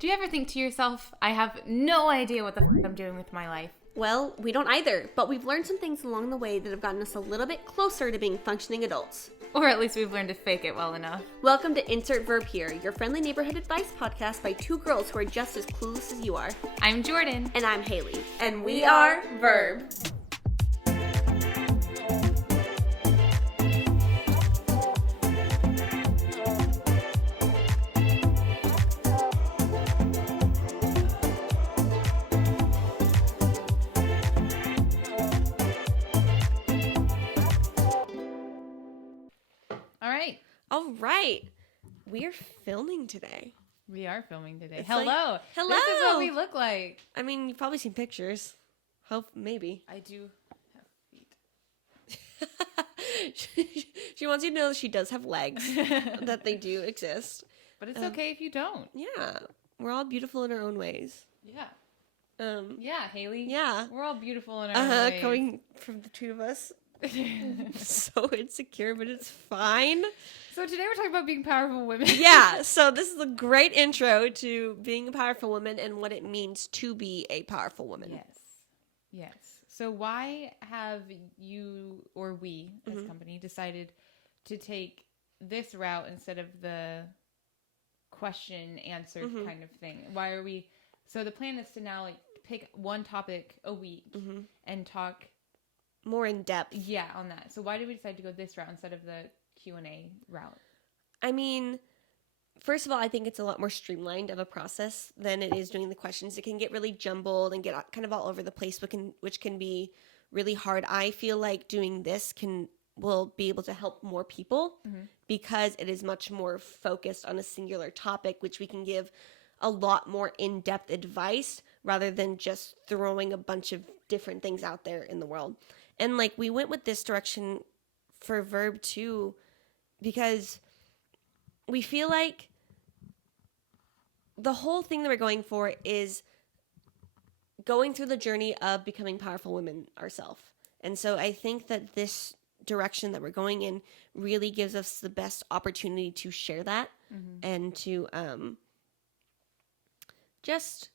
Do you ever think to yourself, I have no idea what the I'm doing with my life? Well, we don't either, but we've learned some things along the way that have gotten us a little bit closer to being functioning adults. Or at least we've learned to fake it well enough. Welcome to Insert Verb Here, your friendly neighborhood advice podcast by two girls who are just as clueless as you are. I'm Jordan. And I'm Haley. And we are Verb. All right. We are filming today. We are filming today. It's Hello. Hello. This is what we look like. I mean, you've probably seen pictures. Hope, maybe. I do have feet. She wants you to know she does have legs, that they do exist. But it's okay if you don't. Yeah. We're all beautiful in our own ways. Yeah. Yeah, Haley. Yeah. We're all beautiful in our own ways. Coming from the two of us. So insecure, but it's fine. So today we're talking about being powerful women. Yeah, so this is a great intro to being a powerful woman and what it means to be a powerful woman. Yes. So why have you or we as a company decided to take this route instead of the question answer kind of thing? Why are we? So the plan is to now pick one topic a week and talk more in depth. Yeah, on that. So why did we decide to go this route instead of the Q&A route? I mean, first of all, I think it's a lot more streamlined of a process than it is doing the questions. It can get really jumbled and get kind of all over the place, which can be really hard. I feel like doing this will be able to help more people because it is much more focused on a singular topic, which we can give a lot more in-depth advice rather than just throwing a bunch of different things out there in the world. And we went with this direction for Verb too, because we feel like the whole thing that we're going for is going through the journey of becoming powerful women ourselves. And so I think that this direction that we're going in really gives us the best opportunity to share that and to just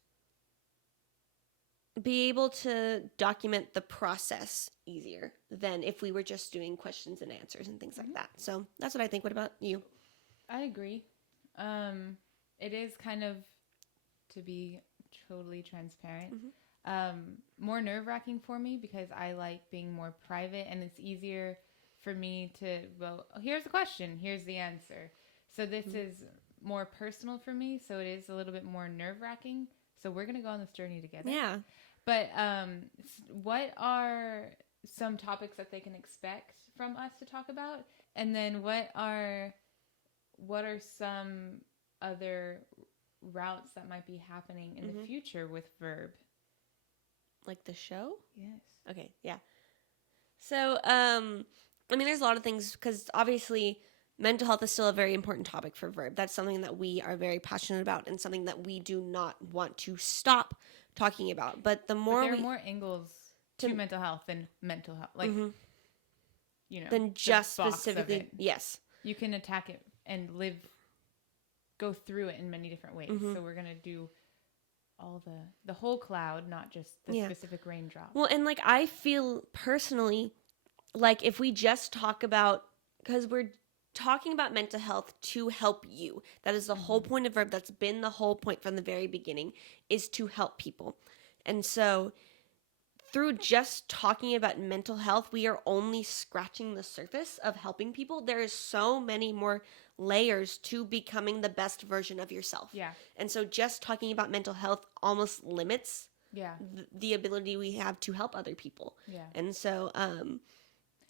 be able to document the process easier than if we were just doing questions and answers and things like that. So that's what I think. What about you? I agree. It is kind of, to be totally transparent, more nerve-wracking for me because I like being more private and it's easier for me to, here's the question, here's the answer. So this is more personal for me, so it is a little bit more nerve-wracking. So we're going to go on this journey together. Yeah. But what are some topics that they can expect from us to talk about? And then what are some other routes that might be happening in the future with Verb? Like the show? Yes. Okay, yeah. So, I mean, there's a lot of things because obviously mental health is still a very important topic for Verb. That's something that we are very passionate about and something that we do not want to stop talking about. But there are more angles to mental health than mental health. Than just specifically. Yes. You can attack it and go through it in many different ways. So we're going to do all the whole cloud, not just the specific raindrop. Well, and I feel personally if we just talk about, because we're talking about mental health to help you. That is the whole point of Verb. That's been the whole point from the very beginning, is to help people. And so through just talking about mental health, we are only scratching the surface of helping people. There is so many more layers to becoming the best version of yourself. Yeah. And so just talking about mental health almost limits the ability we have to help other people. Yeah. And so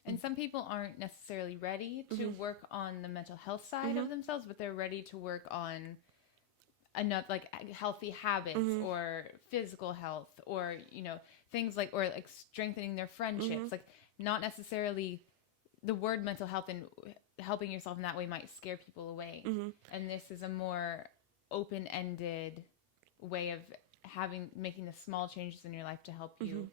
and some people aren't necessarily ready to work on the mental health side of themselves, but they're ready to work on healthy habits or physical health or, things or strengthening their friendships. Not necessarily the word mental health and helping yourself in that way might scare people away. And this is a more open-ended way of making the small changes in your life to help you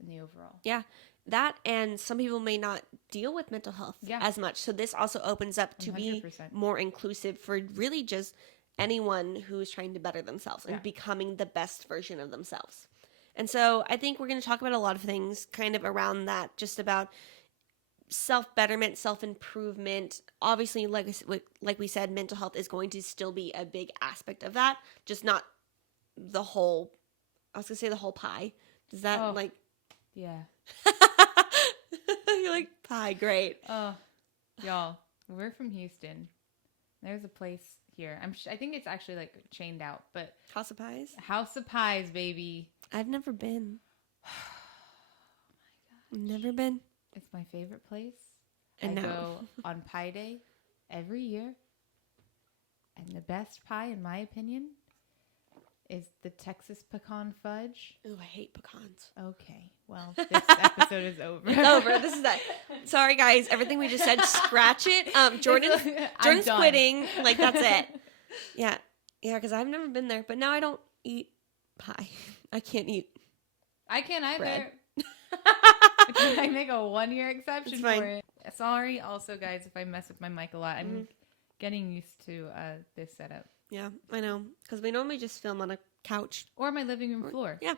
in the overall. Yeah. That, and some people may not deal with mental health as much. So this also opens up to 100%. Be more inclusive for really just anyone who is trying to better themselves and Yeah. becoming the best version of themselves. And so I think we're going to talk about a lot of things kind of around that, just about self-betterment, self-improvement. Obviously, like we said, mental health is going to still be a big aspect of that, just not the whole, I was going to say the whole pie. Does that like... Yeah. You're like, pie, great. Oh, y'all, we're from Houston. There's a place here. I think it's actually like chained out, but House of Pies? House of Pies, baby. I've never been. Oh my gosh. Never been. It's my favorite place. And I now. go on Pie Day every year. And the best pie, in my opinion, is the Texas pecan fudge. Ooh, I hate pecans. Okay, well, this episode is over. It's over. This is that. Sorry, guys. Everything we just said, scratch it. Jordan's quitting. Like, that's it. Yeah. Yeah, because I've never been there. But now I don't eat pie. I can't eat. I can't either. Bread. I make a 1-year exception It's fine. for it. Sorry, also, guys, if I mess with my mic a lot. I'm getting used to this setup. Yeah, I know. Because we normally just film on a couch. Or my living room floor. Yeah.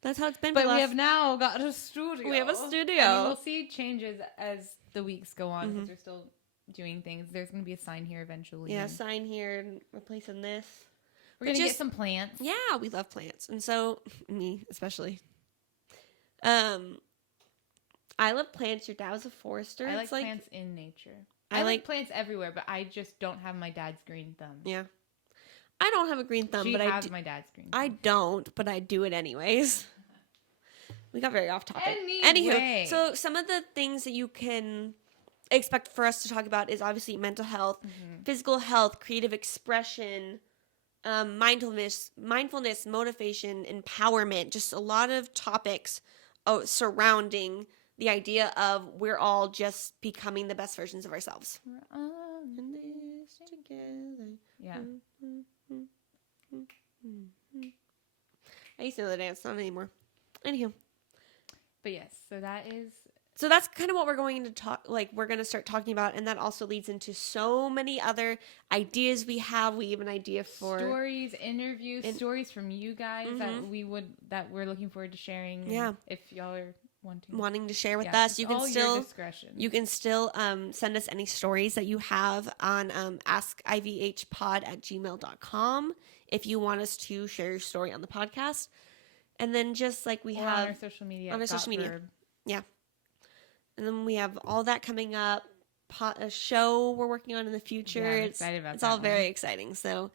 That's how it's been. But we have now got a studio. We have a studio. I mean, we'll see changes as the weeks go on because we're still doing things. There's going to be a sign here eventually. Yeah, sign here and replacing this. We're going to get some plants. Yeah, we love plants. And so, me especially. I love plants. Your dad was a forester. I like plants in nature. I like plants everywhere, but I just don't have my dad's green thumb. Yeah. I don't have a green thumb, but I do. My dad's green thumb. I don't, but I do it anyways. We got very off topic. Anyway. Anywho, so some of the things that you can expect for us to talk about is obviously mental health, physical health, creative expression, mindfulness, motivation, empowerment, just a lot of topics surrounding the idea of we're all just becoming the best versions of ourselves. We're on In this together. Yeah. I used to know the dance, not anymore. Anywho. But yes, so that's kind of what we're going to talk, like we're going to start talking about, and that also leads into so many other ideas we have. We have an idea for stories, interviews, stories from you guys that we're looking forward to sharing. Yeah. If y'all are wanting to share with us, you can still send us any stories that you have on askivhpod@gmail.com if you want us to share your story on the podcast. And then just like we have on our social media. Yeah. And then we have all that coming up, a show we're working on in the future. Yeah, I'm excited about it's all very exciting. So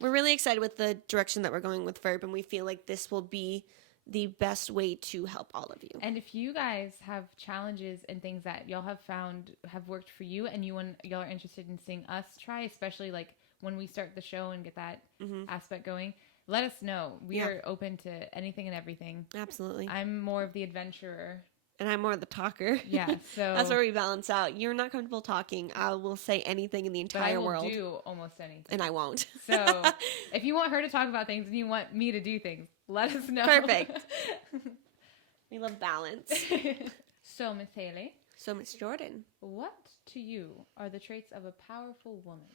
we're really excited with the direction that we're going with Verb, and we feel like this will be the best way to help all of you. And if you guys have challenges and things that y'all have found have worked for you, and y'all are interested in seeing us try, especially like when we start the show and get that aspect going, let us know. We are open to anything and everything. Absolutely. I'm more of the adventurer. And I'm more of the talker. Yeah, so that's where we balance out. You're not comfortable talking. I will say anything in the entire world. But I will do almost anything. And I won't. So if you want her to talk about things and you want me to do things, let us know. Perfect. We love balance. So, Miss Haley. So, Miss Jordan. What to you are the traits of a powerful woman?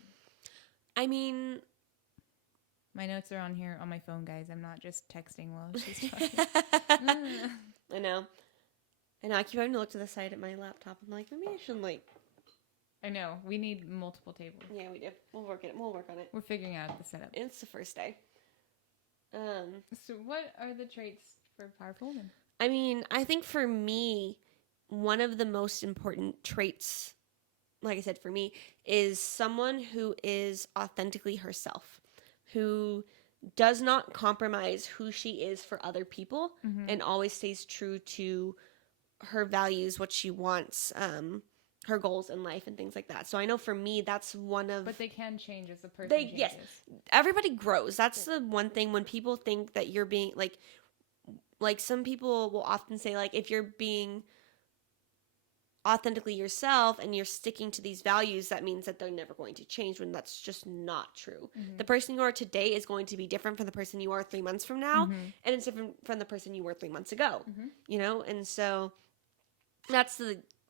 I mean, my notes are on here on my phone, guys. I'm not just texting while she's talking. I know. I keep having to look to the side at my laptop. I'm like, maybe I should I know. We need multiple tables. Yeah, we do. We'll work on it. We're figuring out the setup. It's the first day. So what are the traits for a powerful woman? I mean, I think for me, one of the most important traits, like I said, for me, is someone who is authentically herself, who does not compromise who she is for other people, and always stays true to her values, what she wants, her goals in life and things like that. So I know for me, that's one of... But they can change as a person changes. Yes. Everybody grows. That's the one thing when people think that you're being, like some people will often say, like, if you're being authentically yourself and you're sticking to these values, that means that they're never going to change, when that's just not true. The person you are today is going to be different from the person you are 3 months from now, and it's different from the person you were 3 months ago, you know? And so that's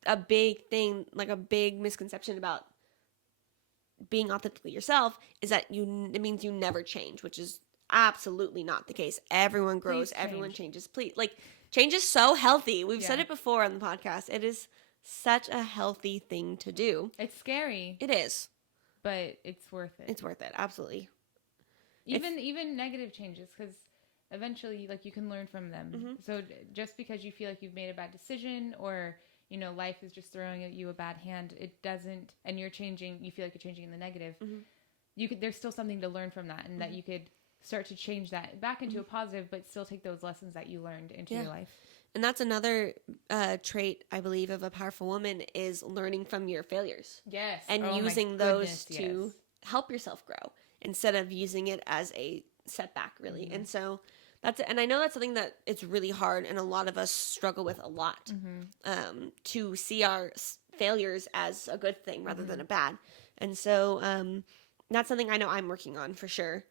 a big thing, like a big misconception about being authentically yourself is that it means you never change, which is absolutely not the case. Everyone grows, everyone changes. Please, like, change is so healthy. We've said it before on the podcast. It is such a healthy thing to do. It's scary. It is. But it's worth it. It's worth it, absolutely. Even negative changes, because eventually, like, you can learn from them. So just because you feel like you've made a bad decision, or life is just throwing at you a bad hand, it doesn't, and you feel like you're changing in the negative. There's still something to learn from that, and that you could start to change that back into a positive, but still take those lessons that you learned into your life. And that's another trait, I believe, of a powerful woman, is learning from your failures. Yes. And using those to help yourself grow, instead of using it as a setback, really. And so that's it. And I know that's something that it's really hard, and a lot of us struggle with a lot, to see our failures as a good thing rather than a bad. And so that's something I know I'm working on for sure.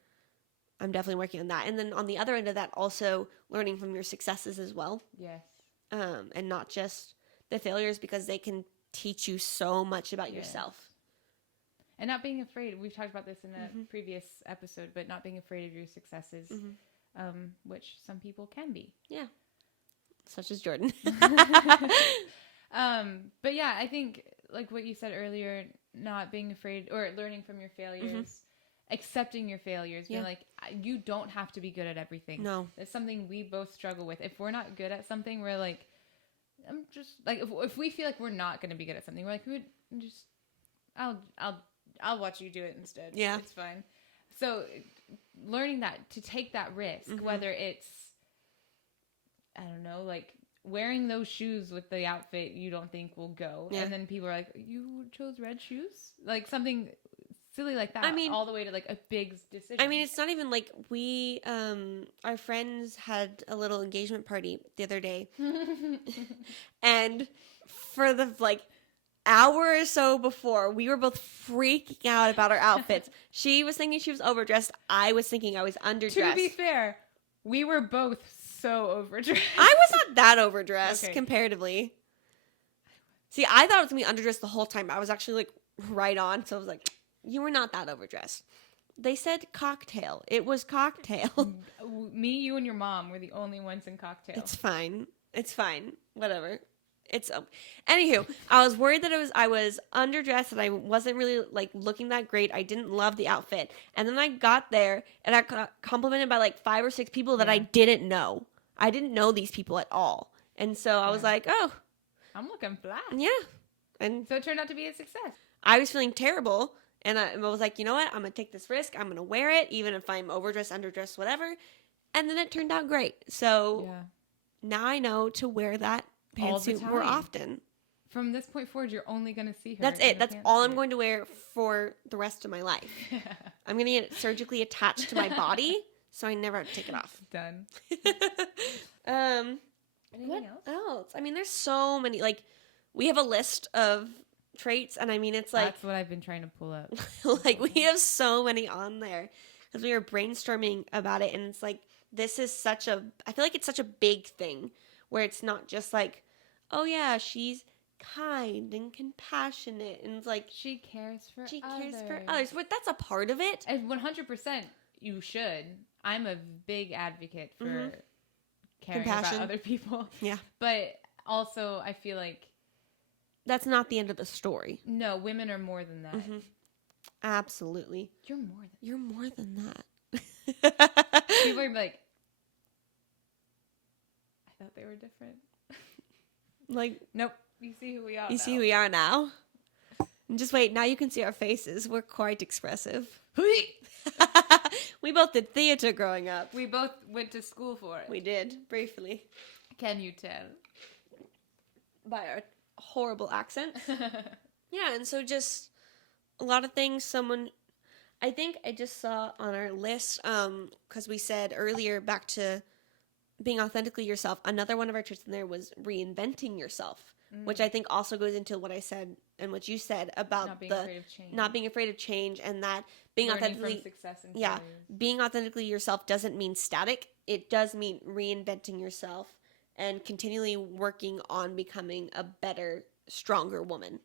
I'm definitely working on that. And then on the other end of that, also learning from your successes as well. Yes. And not just the failures, because they can teach you so much about yourself. And not being afraid. We've talked about this in a previous episode, but not being afraid of your successes, which some people can be. Yeah. Such as Jordan. But yeah, I think, like what you said earlier, not being afraid, or learning from your failures, accepting your failures, being like, you don't have to be good at everything. No. It's something we both struggle with. If we're not good at something, we're like, I'm just like, if we feel like we're not going to be good at something, we're like, I'll watch you do it instead. Yeah. It's fine. So learning that, to take that risk, whether it's, I don't know, like wearing those shoes with the outfit you don't think will go. And then people are like, you chose red shoes? Like something silly like that. I mean, all the way to like a big decision. I mean, it's not even like we, our friends had a little engagement party the other day. And for the like hour or so before, we were both freaking out about our outfits. She was thinking she was overdressed. I was thinking I was underdressed. To be fair, we were both so overdressed. I was not that overdressed comparatively. See, I thought it was going to be underdressed the whole time. I was actually like right on. So I was like, you were not that overdressed. They said cocktail. It was cocktail. Me, you, and your mom were the only ones in cocktail. It's fine. It's fine. Whatever. It's anywho, I was worried that I was underdressed and I wasn't really like looking that great. I didn't love the outfit. And then I got there and I got complimented by like 5 or 6 people that I didn't know. I didn't know these people at all. And so I was like, oh, I'm looking fly. Yeah. And so it turned out to be a success. I was feeling terrible. And I was like, you know what? I'm going to take this risk. I'm going to wear it, even if I'm overdressed, underdressed, whatever. And then it turned out great. So now I know to wear that pantsuit more often. From this point forward, you're only going to see her. That's it. That's all I'm going to wear for the rest of my life. I'm going to get it surgically attached to my body, so I never have to take it off. Done. Anything else? I mean, there's so many. Like, we have a list of traits, and I mean, it's like that's what I've been trying to pull up. Like, we have so many on there because we were brainstorming about it, and it's like, this is such a, I feel like it's such a big thing where it's not just like, oh yeah, she's kind and compassionate, and it's like she cares for others, but that's a part of it. And 100% you should. I'm a big advocate for caring about other people. Yeah. But also I feel like that's not the end of the story. No, women are more than that. Absolutely. You're more than that. People are like, I thought they were different. Like, nope. You see who we are. You see who we are now. And just wait. Now you can see our faces. We're quite expressive. We both did theater growing up. We both went to school for it. We did, briefly. Can you tell? By our horrible accent. Yeah, and so just a lot of things. I think I just saw on our list, because we said earlier, back to being authentically yourself, another one of our traits in there was reinventing yourself, which I think also goes into what I said and what you said about not being afraid of change, and that being authentically from success and being authentically yourself doesn't mean static. It does mean reinventing yourself and continually working on becoming a better, stronger woman.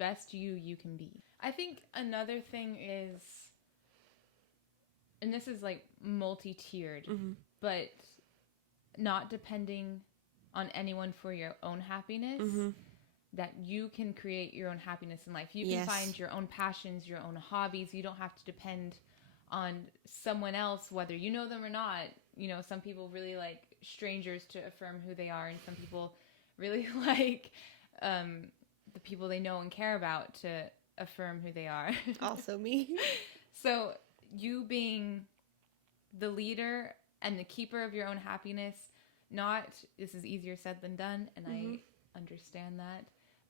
best you can be. I think another thing is, and this is like multi-tiered, but not depending on anyone for your own happiness, that you can create your own happiness in life. You can find your own passions, your own hobbies. You don't have to depend on someone else, whether you know them or not. You know, some people really like strangers to affirm who they are, and some people really like the people they know and care about to affirm who they are. Also me. So you being the leader and the keeper of your own happiness, this is easier said than done, and I understand that,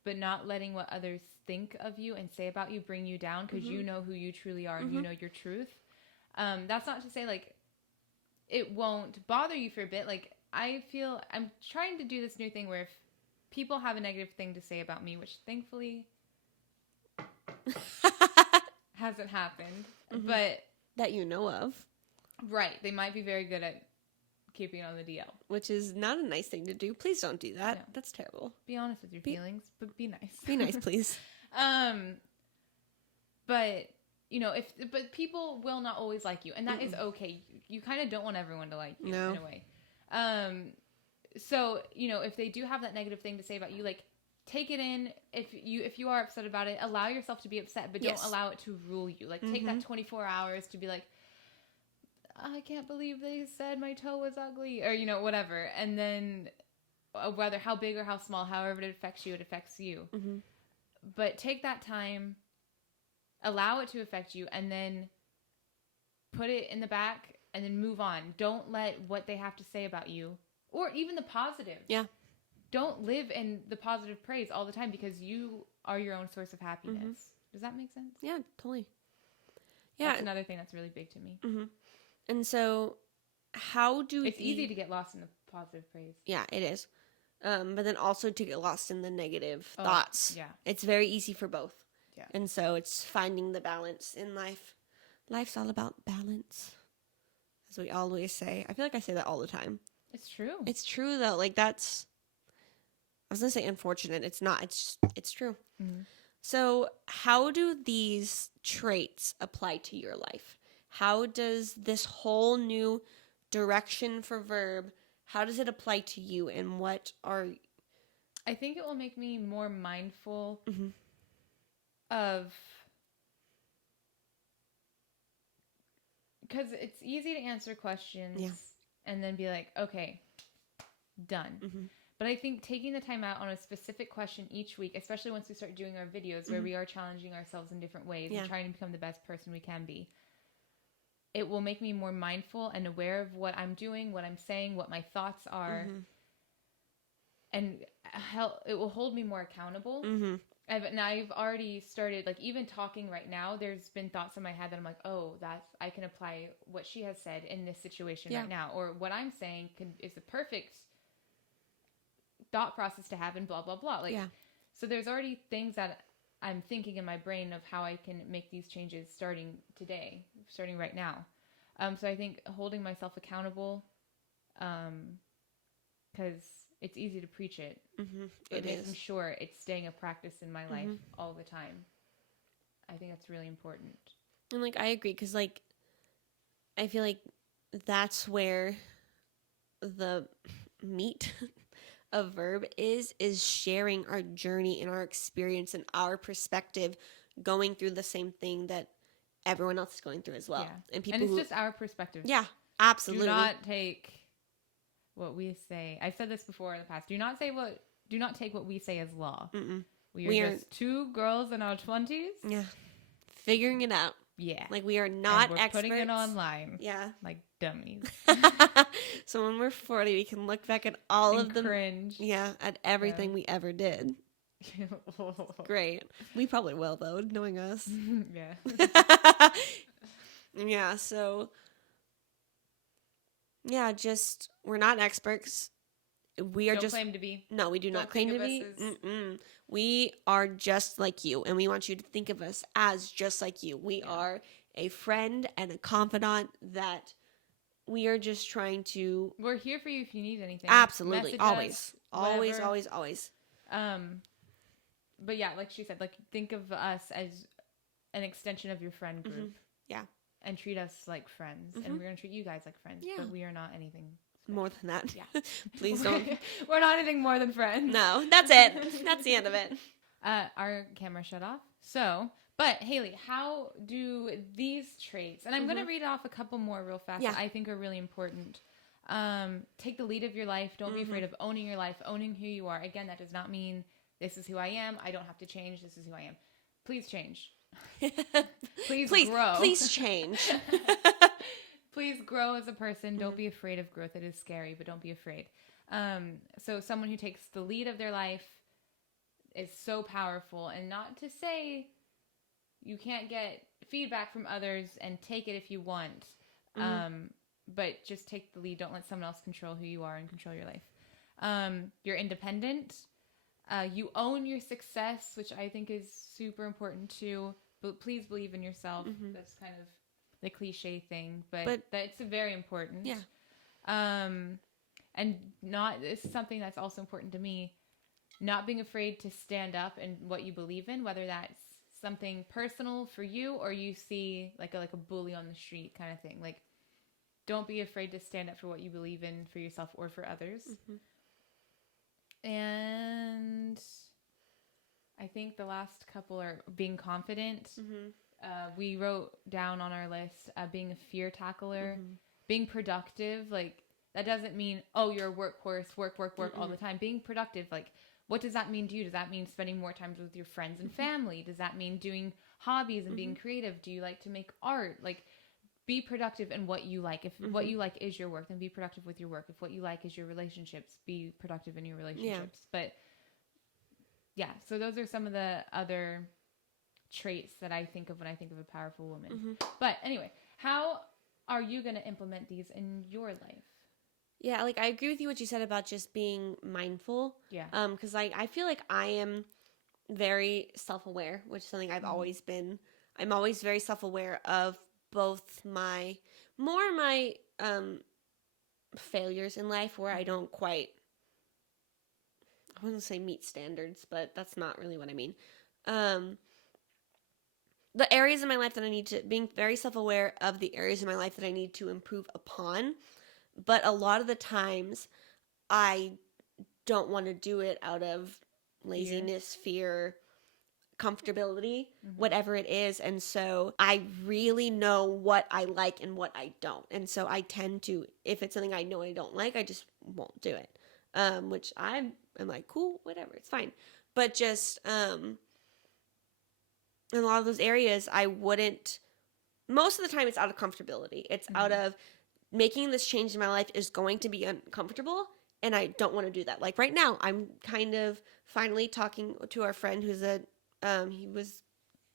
but not letting what others think of you and say about you bring you down, because you know who you truly are and you know your truth. That's not to say like it won't bother you for a bit. Like, I feel I'm trying to do this new thing where if people have a negative thing to say about me, which thankfully hasn't happened, but that you know of. Right. They might be very good at keeping on the DL. Which is not a nice thing to do. Please don't do that. No. That's terrible. Be honest with your feelings, but be nice. Be nice, please. But, you know, but people will not always like you, and that is okay. You kind of don't want everyone to like you in a way. So, you know, if they do have that negative thing to say about you, like, take it in. If you are upset about it, allow yourself to be upset, but don't allow it to rule you. Like, take that 24 hours to be like, I can't believe they said my toe was ugly, or, you know, whatever. And then whether how big or how small, however it affects you, But take that time, allow it to affect you, and then put it in the back and then move on. Don't let what they have to say about you, or even the positive. Yeah. Don't live in the positive praise all the time, because you are your own source of happiness. Does that make sense? Yeah, totally. Yeah. That's another thing that's really big to me. And so how do it's easy to get lost in the positive praise. Yeah, it is. But then also to get lost in the negative thoughts. Yeah. It's very easy for both. Yeah. And so it's finding the balance in life. Life's all about balance, as we always say. I feel like I say that all the time. It's true. It's true, though. Like, that's... I was going to say unfortunate. It's not. It's true. So how do these traits apply to your life? How does this whole new direction for Verb, how does it apply to you? And what are... I think it will make me more mindful of... Because it's easy to answer questions and then be like, okay, done. But I think taking the time out on a specific question each week, especially once we start doing our videos where we are challenging ourselves in different ways and trying to become the best person we can be, it will make me more mindful and aware of what I'm doing, what I'm saying, what my thoughts are. And it will hold me more accountable. I've already started, like, even talking right now, there's been thoughts in my head that I'm like, oh, I can apply what she has said in this situation right now. Or what I'm saying is a perfect thought process to have, and blah, blah, blah. Like, so there's already things that I'm thinking in my brain of how I can make these changes starting right now. So I think holding myself accountable, because it's ezy to preach it, but making sure it's staying a practice in my life all the time. I think that's really important. And, like, I agree, because, like, I feel like that's where the meat of Verb is sharing our journey and our experience and our perspective, going through the same thing that everyone else is going through as well. And it's just our perspective. Yeah, absolutely. Do not take what we say. I've said this before in the past. Do not take what we say as law. We are just two girls in our 20s. Yeah. Figuring it out. Yeah. Like, we are not experts. Putting it online. Yeah. Like dummies. So when we're 40, we can look back at all of them. Cringe. Yeah. At everything we ever did. Great. We probably will, though, knowing us. Yeah. Yeah. So, yeah, we're not experts. We are Don't claim to be. No, we do not claim to be. We are just like you, and we want you to think of us as just like you. We are a friend and a confidant that we are just trying to... We're here for you if you need anything. Absolutely. Message always. us, Always, always, always. but yeah, like she said, like think of us as an extension of your friend group. Mm-hmm. Yeah. And treat us like friends. And we're going to treat you guys like friends. Yeah. But we are not anything special. More than that. Yeah. Please don't. We're not anything more than friends. No, that's it. That's the end of it. Our camera shut off. So, but Haley, how do these traits, and I'm going to read off a couple more real fast that I think are really important. Take the lead of your life. Don't be afraid of owning your life, owning who you are. Again, that does not mean this is who I am. I don't have to change. This is who I am. Please change. Please grow. Please change. Please grow as a person. Don't be afraid of growth. It is scary, but don't be afraid. So someone who takes the lead of their life is so powerful. And not to say you can't get feedback from others and take it if you want. But just take the lead. Don't let someone else control who you are and control your life. You're independent. You own your success, which I think is super important too. But please believe in yourself. That's kind of the cliche thing, but that's very important. Yeah. And this is something that's also important to me. Not being afraid to stand up in what you believe in, whether that's something personal for you or you see like a bully on the street kind of thing. Like, don't be afraid to stand up for what you believe in for yourself or for others. And I think the last couple are being confident. We wrote down on our list being a fear tackler, being productive. Like, that doesn't mean, oh, you're a workhorse, work all the time. Being productive, like, what does that mean to you? Does that mean spending more time with your friends and family? Does that mean doing hobbies and being creative? Do you like to make art? Like, be productive in what you like. If what you like is your work, then be productive with your work. If what you like is your relationships, be productive in your relationships. But yeah, so those are some of the other traits that I think of when I think of a powerful woman. But anyway, how are you going to implement these in your life? Yeah, like I agree with you what you said about just being mindful. Yeah. Because I feel like I am very self-aware, which is something I've always been. I'm always very self-aware of both my failures in life where I don't quite, I wouldn't say meet standards, but that's not really what I mean. The areas in my life that I need to, being very self-aware of the areas in my life that I need to improve upon. But a lot of the times I don't want to do it out of laziness, fear, comfortability, whatever it is. And so I really know what I like and what I don't. And so I tend to, if it's something I know I don't like, I just won't do it. Which I'm like, cool, whatever, it's fine. But just in a lot of those areas, I wouldn't, most of the time it's out of comfortability. It's out of making this change in my life is going to be uncomfortable. And I don't want to do that. Like right now, I'm kind of finally talking to our friend who's he was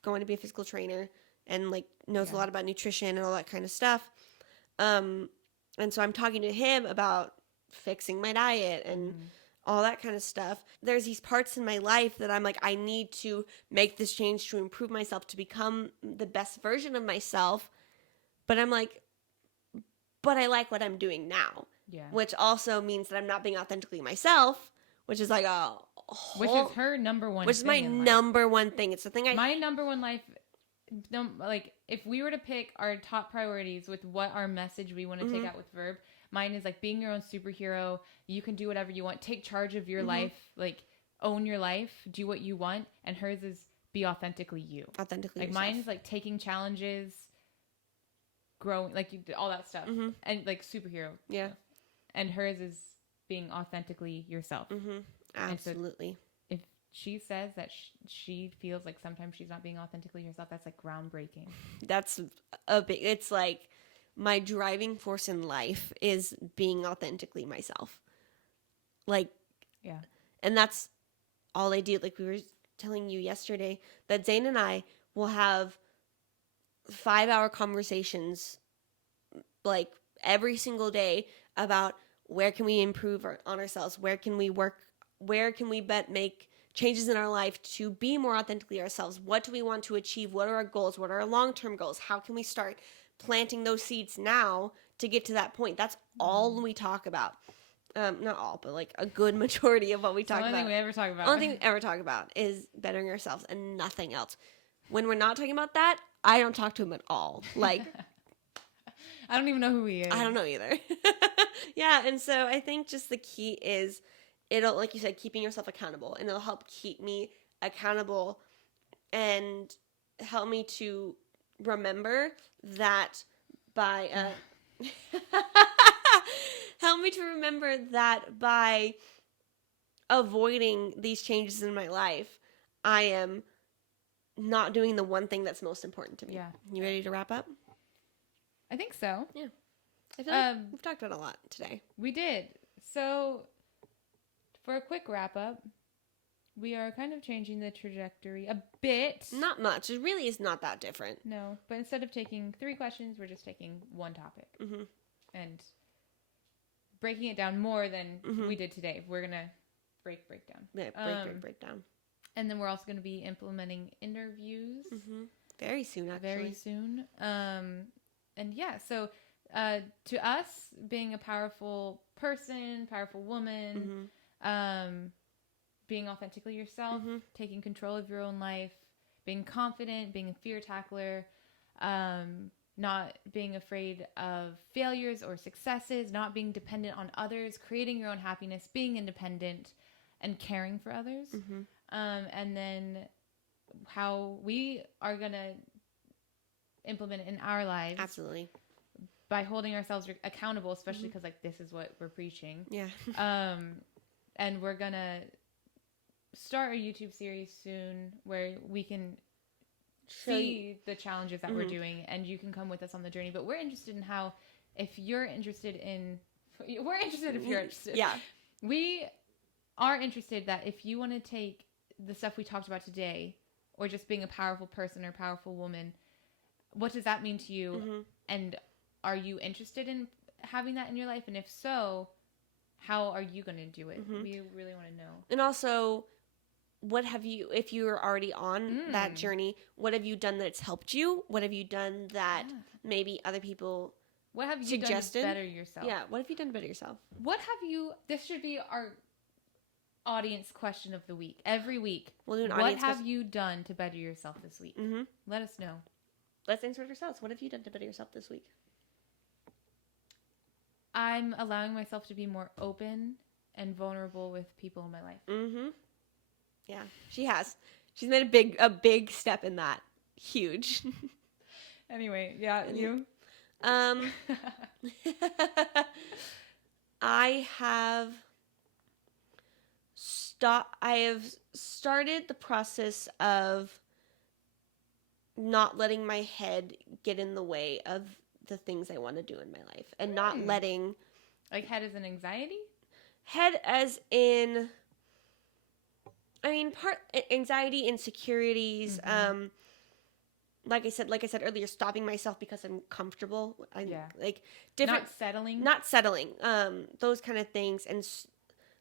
going to be a physical trainer and like knows a lot about nutrition and all that kind of stuff. And so I'm talking to him about fixing my diet and all that kind of stuff. There's these parts in my life that I'm like, I need to make this change to improve myself, to become the best version of myself. But I'm like, but I like what I'm doing now. Yeah. Which also means that I'm not being authentically myself, which is like which is her number one which thing. Which is my number one thing. It's the thing my number one life, like, if we were to pick our top priorities with what our message we want to take out with Verb, mine is like being your own superhero. You can do whatever you want. Take charge of your life. Like, own your life. Do what you want. And hers is be authentically you. Authentically like yourself. Mine is like taking challenges, growing, like all that stuff. And like superhero. Yeah. Stuff. And hers is being authentically yourself. Absolutely. So if she says that she feels like sometimes she's not being authentically herself, that's like groundbreaking. That's a big, it's like my driving force in life is being authentically myself. Like, yeah. And that's all I do. Like we were telling you yesterday that Zane and I will have 5-hour conversations like every single day about where can we improve on ourselves? Where can we work? Where can we make changes in our life to be more authentically ourselves? What do we want to achieve? What are our goals? What are our long-term goals? How can we start planting those seeds now to get to that point? That's all we talk about. not all, but like a good majority of what we talk the only about. thing we ever talk about. Only thing we ever talk about is bettering ourselves and nothing else. When we're not talking about that, I don't talk to him at all. Like, I don't even know who he is. I don't know either. Yeah, and so I think just the key is it'll, like you said, keeping yourself accountable, and it'll help keep me accountable and help me to remember that by help me to remember that by avoiding these changes in my life, I am not doing the one thing that's most important to me. Yeah. You ready to wrap up? I think so. Yeah. I feel like we've talked about a lot today. We did. So, for a quick wrap up, we are kind of changing the trajectory a bit. Not much. It really is not that different. No, but instead of taking 3 questions, we're just taking one topic. Mm-hmm. And breaking it down more than Mm-hmm. we did today. We're going to break down. Yeah, break down. And then we're also going to be implementing interviews Very soon, actually. very soon. And yeah, so to us, being a powerful person, powerful woman, being authentically yourself, taking control of your own life, being confident, being a fear tackler, not being afraid of failures or successes, not being dependent on others, creating your own happiness, being independent, and caring for others. And then how we are going to implement it in our lives. Absolutely. By holding ourselves accountable, especially because like this is what we're preaching. Yeah. And we're going to start a YouTube series soon where we can see the challenges that we're doing, and you can come with us on the journey. But we're interested in how, if you're interested. Yeah. We are interested that if you want to take the stuff we talked about today, or just being a powerful person or powerful woman, what does that mean to you? And are you interested in having that in your life? And if so, how are you going to do it? We really want to know. And also, what have you, if you're already on that journey, what have you done that's helped you? What have you done that maybe other people What have you suggested? done to better yourself? Yeah, what have you done to better yourself? What have you, this should be our audience question of the week. Every week. We'll do an what audience have you done to better yourself this week? Let us know. Let's answer it ourselves. What have you done to better yourself this week? I'm allowing myself to be more open and vulnerable with people in my life. Yeah, she has. She's made a big step in that. Huge. Anyway, yeah, you? I have started the process of not letting my head get in the way of the things I want to do in my life, and not letting, like, head as an anxiety? Head as in, I mean, part anxiety, insecurities, like I said earlier, stopping myself because I'm comfortable. Like different, not settling, those kind of things, and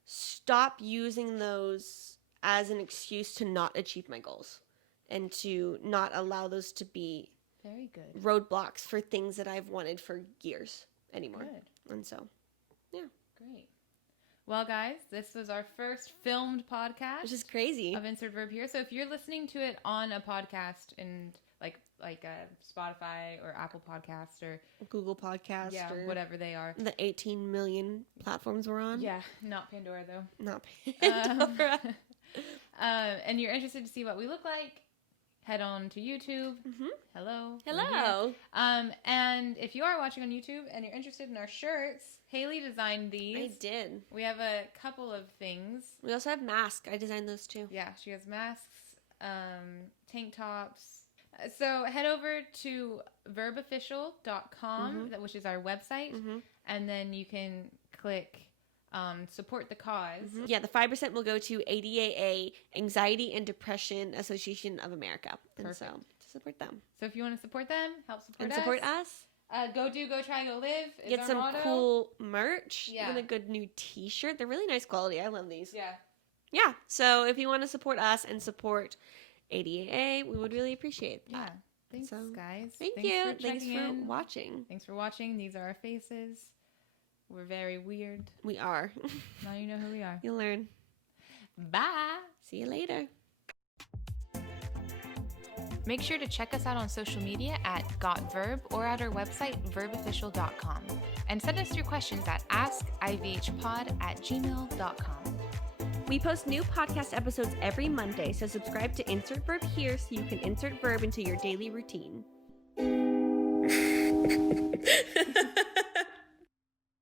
stop using those as an excuse to not achieve my goals, and to not allow those to be very good roadblocks for things that I've wanted for years anymore. Good. And so, yeah, great. Well, guys, this was our first filmed podcast, which is crazy, of Insert Verb Here. So if you're listening to it on a podcast in like a Spotify or Apple Podcast or Google Podcast, or whatever they are, the 18 million platforms we're on. Yeah, not Pandora though. Not Pandora. And you're interested to see what we look like, head on to YouTube. Hello. And if you are watching on YouTube and you're interested in our shirts, Haley designed these. I did. We have a couple of things. We also have masks. I designed those too. Yeah, she has masks, tank tops. So head over to verbofficial.com, which is our website, and then you can click support the cause. Yeah, the 5% will go to ADAA, Anxiety and Depression Association of America. And so, to support them. So if you want to support them, help support us. And support us. Go do, go try, go live. Get some motto. cool merch. Yeah. And a good new t-shirt. They're really nice quality. I love these. Yeah. Yeah. So if you want to support us and support ADAA, we would really appreciate that. Yeah. Thanks, guys. Thanks you. Thanks for watching. Thanks for watching. These are our faces. We're very weird. We are. Now you know who we are. You'll learn. Bye. See you later. Make sure to check us out on social media at GotVerb or at our website, verbofficial.com. And send us your questions at askivhpod@gmail.com. We post new podcast episodes every Monday, so subscribe to Insert Verb Here so you can insert verb into your daily routine.